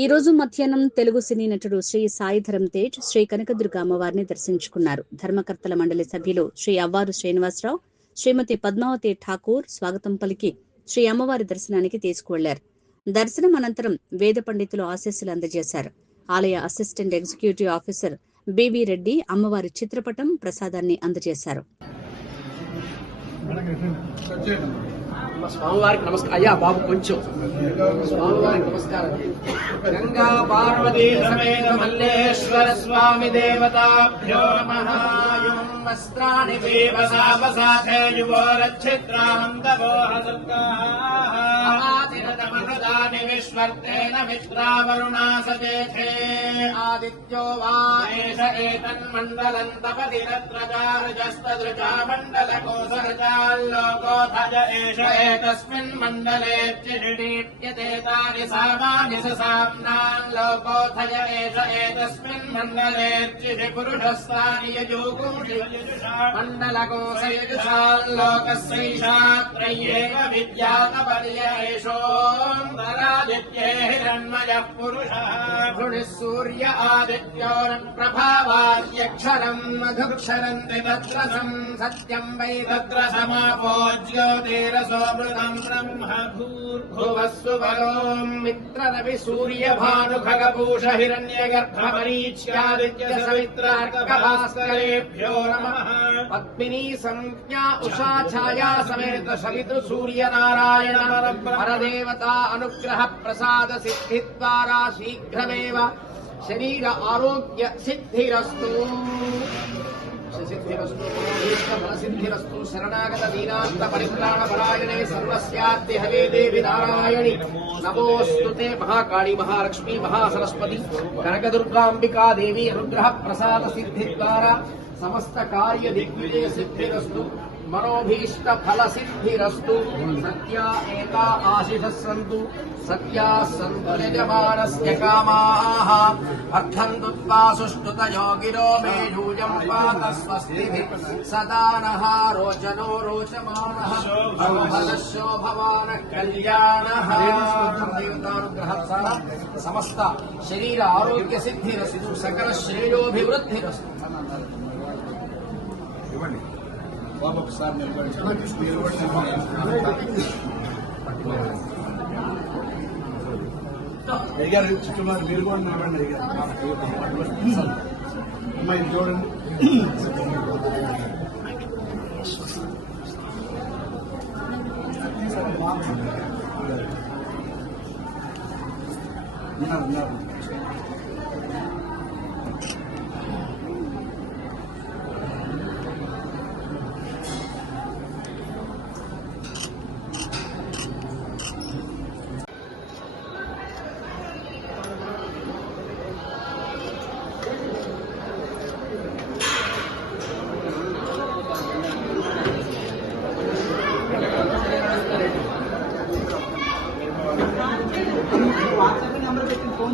ఈ రోజు మధ్యాహ్నం తెలుగు సినీ నటుడు శ్రీ సాయిధరం తేజ్ శ్రీ కనకదుర్గ అమ్మవారిని దర్శించుకున్నారు. ధర్మకర్తల మండలి సభ్యులు శ్రీ అవ్వారు శ్రీనివాసరావు, శ్రీమతి పద్మావతి ఠాకూర్ స్వాగతం పలికి శ్రీ అమ్మవారి దర్శనానికి తీసుకువెళ్లారు. దర్శనం అనంతరం వేద పండితులు ఆశీస్సులు అందజేశారు. ఆలయ assistant executive officer B V Reddy అమ్మవారి చిత్రపటం ప్రసాదాన్ని అందజేశారు. స్వామివారికి నమస్కారం. అయ్యా బాబు కొంచెం స్వామివారికి నమస్కారం. గంగా పార్వతీ సమేత మల్లేశ్వర స్వామి దేవతాభ్యో నమః. వస్త్రాణి వేవసావసాతే యువోరచ్ఛిద్రానందమోహసత్కాని విశ్వర్తేన మిత్రావరుణా సచేతే ఆదిత్యో వా ఏష ఏతన్మండలం తపతి తత్రచారుజస్తదృచా మండలకోసరచాల్లోకోధజ ఏష ఏతస్మిన్ మండలే చిడిడీప్యతేతాని సామాని ససామ్నాన్ లోకోధజ ఏష ఏతస్మిన్ మండలే చిడి పురుషస్థాని యజూగుంషి మండలకోసయజుషాల్లోకస్యైషాత్రయ్యేవ విద్యాతపర్యేషోऽन्तరాదిత్ये हिरण्मयः पुरुषः भृणिः सूर्य आदित्यो न प्रभावाद्यक्षरम् मधुक्षरन्ति तत्र सत्यम् वै तत्र समापो ज्योतिरसोऽमृतम् ब्रह्म भूर्भुवः सुभगोम् मित्ररवि सूर्यभानुखगपूष हिरण्यगर्भमरीच्यादित्य सवित्रार्कभास्करेभ्यो नमः। पद्मिनी संज्ञा उषा छाया समेत सवितु सूर्यनारायण परदेवता अनुग्रह प्रसाद सिद्धिद्वारा शीघ्रमेव शरीर आरोग्य सिद्धिरस्तु सिद्धिरस्तु शरणागत दीनांत परित्राण परायणे सर्वस्याद्य हवे देवी नारायणी नमोस्तुते महाकाली महालक्ष्मी महासरस्वती कनकदुर्गांबिका देवी अनुग्रह प्रसाद सिद्धिद्वारा समस्त कार्य दिग्विजय सिद्धिरस्तु मनोभीष्ट फल सिद्धिरस्तु सत्या एका आशिषः सन्तु सत्या सन्तु यजमानस्य कामाः अर्थन्तु त्वा सुष्ठुतयो गिरो मे यूयं पात स्वस्तिभिः सदा नः रोचनो रोचमानः शोभनः शोभमानः कल्याणः देवतानुग्रहः समस्त शरीर आरोग्य सिद्धिरस्तु सकल श्रेयोभिवृद्धिरस्तु బాబు ఒకసారి నిలబడి అయ్యారు చుట్టుమారు మీరు కూడా నిలబడి అయ్యారు అమ్మాయి చూడండి. WhatsApp नंबर पे फोन